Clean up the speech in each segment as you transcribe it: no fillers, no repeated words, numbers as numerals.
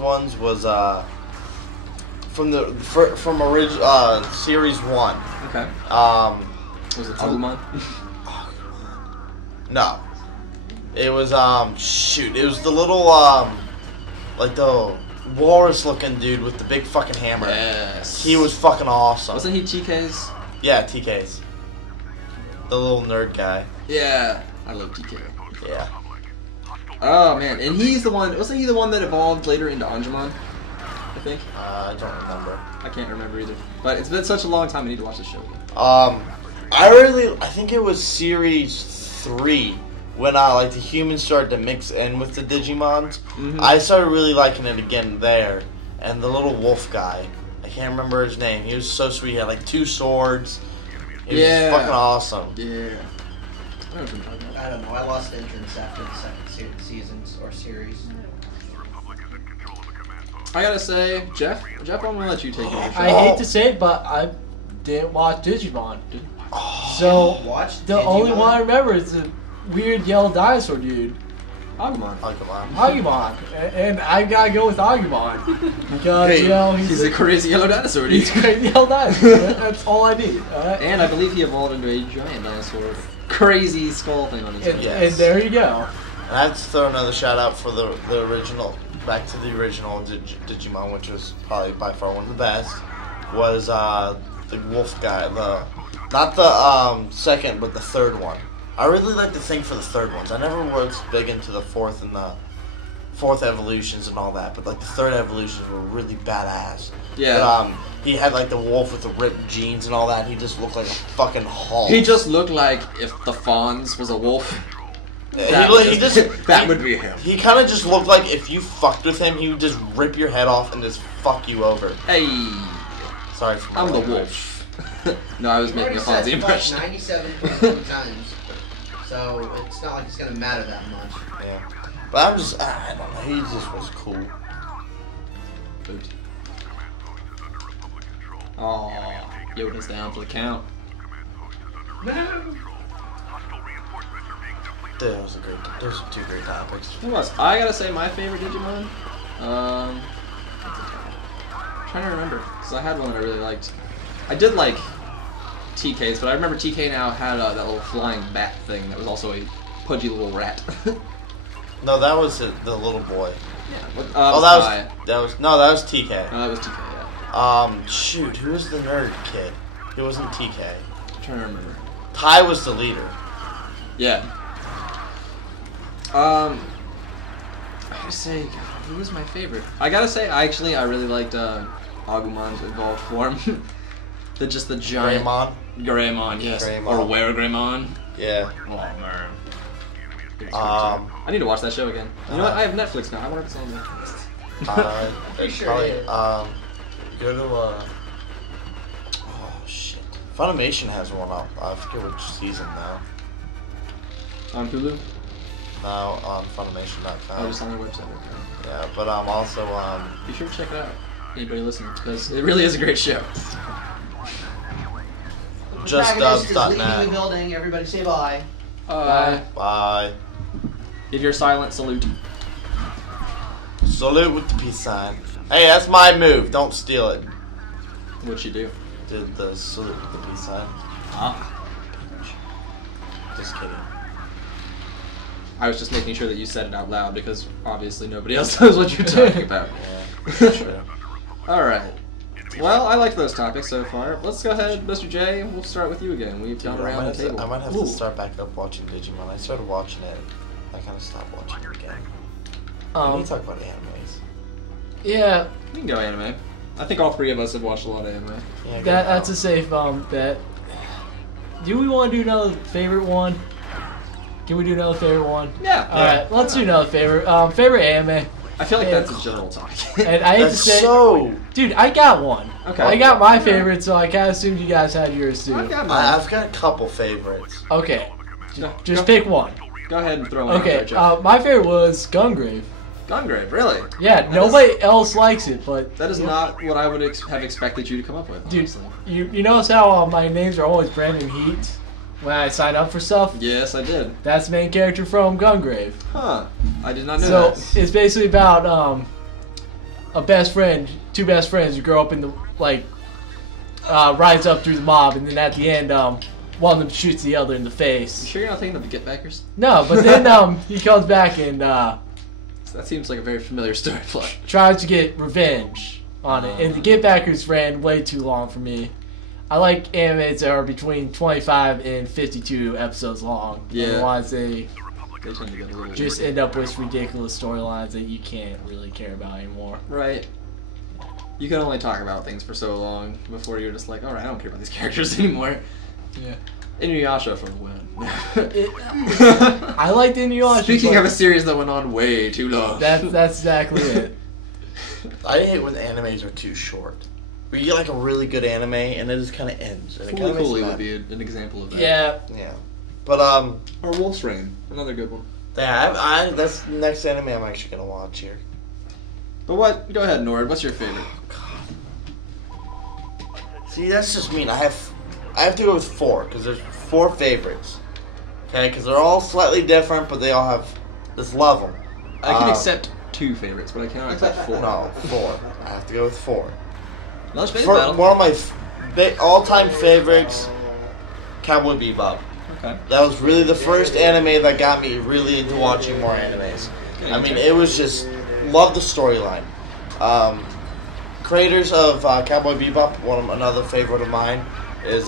ones was from original series 1. Okay. Was it Agumon? No. It was shoot. It was the little like the walrus-looking dude with the big fucking hammer. Yes. He was fucking awesome. Wasn't he TK's? Yeah, TK's. The little nerd guy. Yeah, I love TK. Yeah. Oh man, and he's the one. Wasn't he the one that evolved later into Anjumon? I think. I don't remember. I can't remember either. But it's been such a long time. I need to watch this show again. I think it was series 3 when like the humans started to mix in with the Digimons. Mm-hmm. I started really liking it again there. And the little wolf guy, I can't remember his name. He was so sweet. He had like 2 swords. He was fucking awesome. Yeah. I know what you're talking about. I don't know. I lost interest after the second seasons or series. I gotta say, Jeff, I'm gonna let you take it. I hate to say it, but I didn't watch Digimon. So the only one I remember is the weird yellow dinosaur dude. Agumon. Agumon. And I gotta go with Agumon. Because, Hey, you know, he's a crazy yellow dinosaur, dude. He's a crazy yellow dinosaur. That's all I need. Alright? And I believe he evolved into a giant dinosaur. Crazy skull thing on his head. And there you go. And I have to throw another shout out for the original, back to the original Digimon, which was probably by far one of the best, was the wolf guy. Not the second, but the third one. I really like the thing for the third ones. I never was big into the fourth and the fourth evolutions and all that, but like the third evolutions were really badass. Yeah. But, he had like the wolf with the ripped jeans and all that. And he just looked like a fucking Hulk. He just looked like if the Fonz was a wolf. That would be him. He kind of just looked like if you fucked with him, he would just rip your head off and just fuck you over. Hey. Sorry for my I'm the language. wolf. No, I was making a Fonzie impression. 97 times, so it's not like it's gonna matter that much. Yeah, but I'm just, I don't know. He just was cool. Oh, Yoda's down for the count. Those are 2 great topics. What was? I gotta say my favorite Digimon. I'm trying to remember because I had one that I really liked. I did like TK's, but I remember TK now had that little flying bat thing that was also a pudgy little rat. No, that was the little boy. Yeah. That was TK. No, that was TK. Yeah. Shoot, who was the nerd kid? It wasn't TK. I'm trying to remember. Ty was the leader. Yeah. I gotta say, God, who was my favorite? I gotta say, I really liked Agumon's evolved form. The giant Greymon, yes. Greymon. Or Were-Greymon. Yeah. Oh man. I need to watch that show again. You know what? I have Netflix now. I wonder if it's on there. Pretty sure probably, it is. go to oh shit. Funimation has one up. I forget which season now. On Hulu? Now on Funimation.com. Oh, just on their website. Okay. Yeah, but also Be sure to check it out. Anybody listening, because it really is a great show. JustDubs.net. Leaving the building. Everybody say bye. Bye. Bye. Give your silent salute. Salute with the peace sign. Hey, that's my move. Don't steal it. What'd you do? Did the salute with the peace sign. Ah. Just kidding. I was just making sure that you said it out loud because obviously nobody else knows what you're talking about. Yeah, true. Alright. Well, I liked those topics so far. Let's go ahead, Mr.Jay. We'll start with you again. We've gone around the table. I might have to start back up watching Digimon. I started watching it. I kind of stopped watching it again. We need to talk about animes. Yeah. We can go anime. I think all 3 of us have watched a lot of anime. Yeah, that's a safe bet. Do we want to do another favorite one? Can we do another favorite one? Yeah. Alright, let's do another favorite. Favorite anime. I feel like that's a general topic. And I hate to say, dude, I got one. Okay. I got my favorite, so I kind of assumed you guys had yours too. I've got mine. I've got a couple favorites. Okay. Just pick one. Go ahead and throw one out Okay, there, Jeff. my favorite was Gungrave. Gungrave, really? Yeah, nobody else likes it, but... That is not what I would have expected you to come up with, dude, honestly. you notice how my names are always Brandon Heat when I sign up for stuff? Yes, I did. That's the main character from Gungrave. Huh. I did not know that. So, it's basically about, two best friends who grow up in the rise up through the mob, and then at the end, one of them shoots the other in the face. You sure you're not thinking of the Get Backers? No, but then he comes back and So that seems like a very familiar story plot. tries to get revenge on it. And the Get Backers ran way too long for me. I like animes that are between 25 and 52 episodes long. Yeah. Otherwise, they They tend to get a little just end up with ridiculous storylines that you can't really care about anymore. Right. You can only talk about things for so long before you're just like, alright, I don't care about these characters anymore. Yeah. Inuyasha for the win. I liked Inuyasha. Speaking of a series that went on way too long. That's exactly it. I hate when animes are too short. Where you get like a really good anime and it just kind of ends. And it kinda Fooly makes Cooly me would mad. be an example of that. Yeah. Yeah. But Or Wolf's Rain, another good one. yeah, that's the next anime I'm actually gonna watch here. But what? Go ahead, Nord. What's your favorite? See, that's just mean. I have to go with 4 because there's 4 favorites. Okay, because they're all slightly different, but they all have this level. I can accept 2 favorites, but I cannot accept 4. No, 4. I have to go with 4. Another space For, battle. one of my all-time favorites, Cowboy Bebop. Okay. That was really the first anime that got me really into watching more animes. Okay, I mean, it was just love the storyline. Creators of Cowboy Bebop, another favorite of mine, is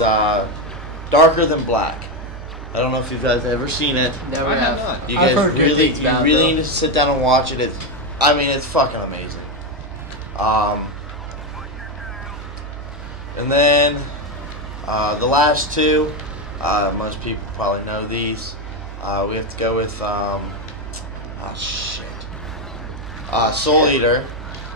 Darker Than Black. I don't know if you guys have ever seen it. Never I have have. not. You I've guys heard good really, things you about it, really though. need to sit down and watch it. It's fucking amazing. And then the last 2, most people probably know these. We have to go with Soul Eater.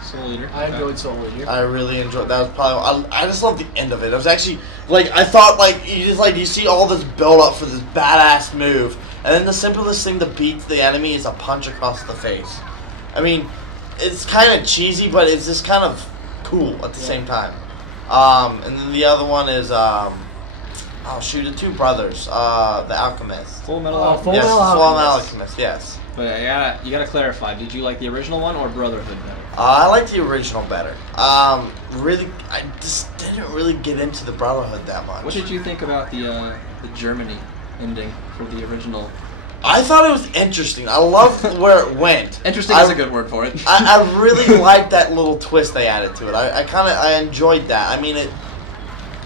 Soul Eater. I enjoyed Soul Eater. I really enjoyed that. Was probably I just love the end of it. It was actually like I thought you see all this build up for this badass move, and then the simplest thing to beat the enemy is a punch across the face. I mean, it's kind of cheesy, but it's just kind of cool at the same time. And then the other one is the 2 brothers, the Alchemist. Full Metal Oh, Alchemist. Full Yes, Metal Full Metal Alchemist. Alchemist. Yes. But you gotta clarify. Did you like the original one or Brotherhood better? I like the original better. Really, I just didn't really get into the Brotherhood that much. What did you think about the Germany ending for the original? I thought it was interesting. I loved where it went. Interesting is a good word for it. I really liked that little twist they added to it. I enjoyed that. I mean,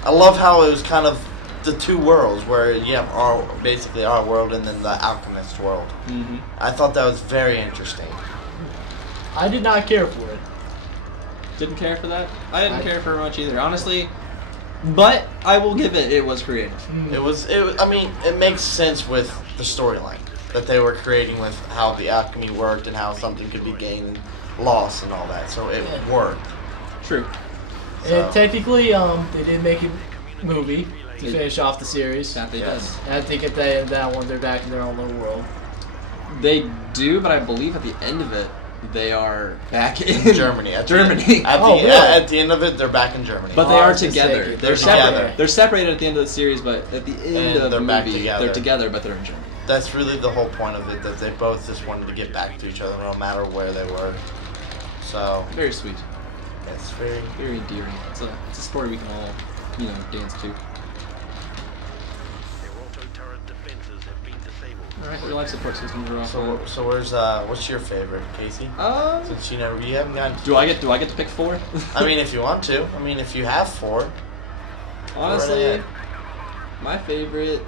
I love how it was kind of the 2 worlds where you have basically our world and then the Alchemist world. Mm-hmm. I thought that was very interesting. I did not care for it. Didn't care for that. I didn't care for it much either, honestly. But I will give it. It was creative. It was. I mean, it makes sense with the storyline that they were creating with how the alchemy worked and how something could be gained and lost and all that. So it worked. True. So. And technically, they did make a movie to finish off the series. That they Yes. And I think at the end of that one, they're back in their own little world. did. They do, but I believe at the end of it, they are back in Germany. Germany. Really? At the end of it, they're back in Germany. But they I are was together. mistaken. They're Together. separated. They're separated at the end of the series, but at the end And of the they're back movie, together. they're together, but they're in Germany. That's really the whole point of it, that they both just wanted to get back to each other no matter where they were. So, Very sweet. it's very... Very endearing. It's a story we can all, dance to. Alright, your life support systems are off. So where's, what's your favorite, Casey? Since you haven't gotten to... do I get to pick 4? I mean, if you want to. I mean, if you have 4. Honestly, ahead. my favorite.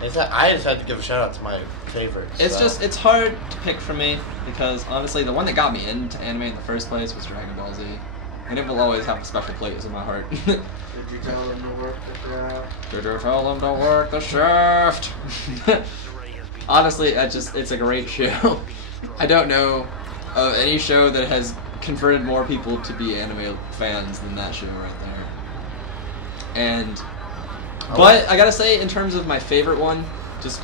I just had to give a shout out to my favorite. It's hard to pick for me because honestly, the one that got me into anime in the first place was Dragon Ball Z, and it will always have a special place in my heart. Did you tell them to work the shaft? Did you tell them to work the shaft? Honestly, it's a great show. I don't know of any show that has converted more people to be anime fans than that show right there. But I gotta say, in terms of my favorite one, just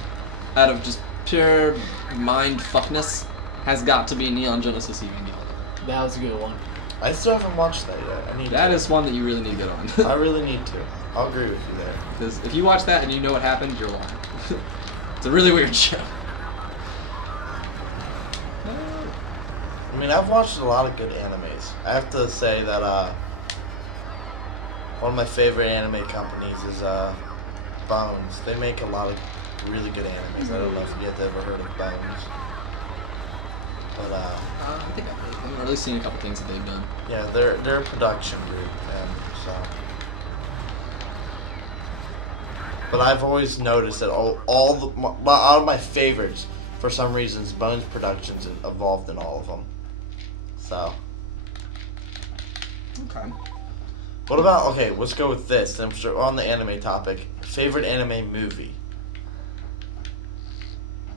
out of just pure mind fuckness, has got to be Neon Genesis Evangelion. That was a good one. I still haven't watched that yet. That is one that you really need to get on. I really need to. I'll agree with you there. Because if you watch that and you know what happened, you're lying. It's a really weird show. I mean, I've watched a lot of good animes. I have to say that one of my favorite anime companies is Bones. They make a lot of really good animes. I don't know if you guys ever heard of Bones. But I think I've really seen a couple things that they've done. yeah, they're a production group, and so. But I've always noticed that out of my favorites, for some reasons, Bones Productions evolved in all of them. So. Okay. What about, okay, let's go with this. I'm sure on the anime topic. Favorite anime movie?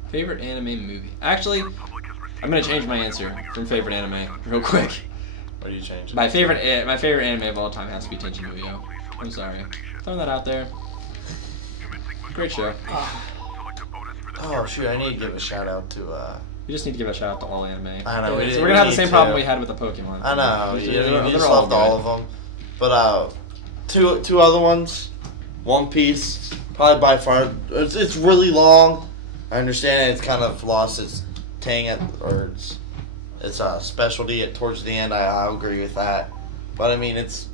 Favorite anime movie? Actually, I'm gonna change my answer from favorite anime real quick. What are you changing? My favorite anime of all time has to be Tenchi Muyo. I'm sorry. Throwing that out there. Great show. Oh shoot! I need to give a shout out to. We just need to give a shout out to all anime. I know. So we're gonna have the same problem we had with the Pokemon. I know. You They're just all loved all of them, but two other ones. One Piece, probably by far. It's really long. I understand it's kind of lost its tang or its specialty towards the end. I agree with that, but I mean it's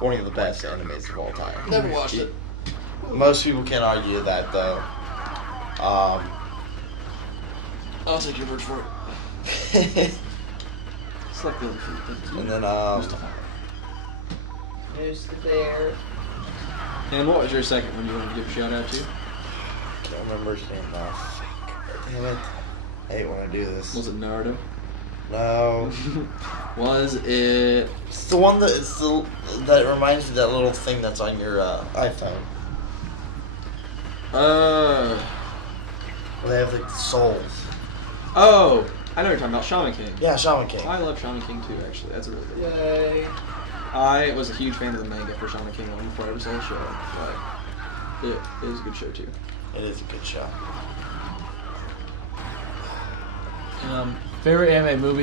one of the best animes of all time. Never watched it. Most people can't argue that though. I'll take your word for it. It's like Billy Fruit. And then There's the bear. And what was your second one you wanted to give a shout out to? can't remember his name now. Damn it! I hate when I do this. Was it Naruto? No. Was it? It's the one that reminds you of that little thing that's on your iPhone. Where they have like souls. Oh, I know what you're talking about. Shaman King. Yeah, Shaman King. I love Shaman King too. Actually, that's a really good one. Yay. I was a huge fan of the manga for Shaman King 1 before I ever saw the show, but it is a good show too. It is a good show. Favorite anime movie?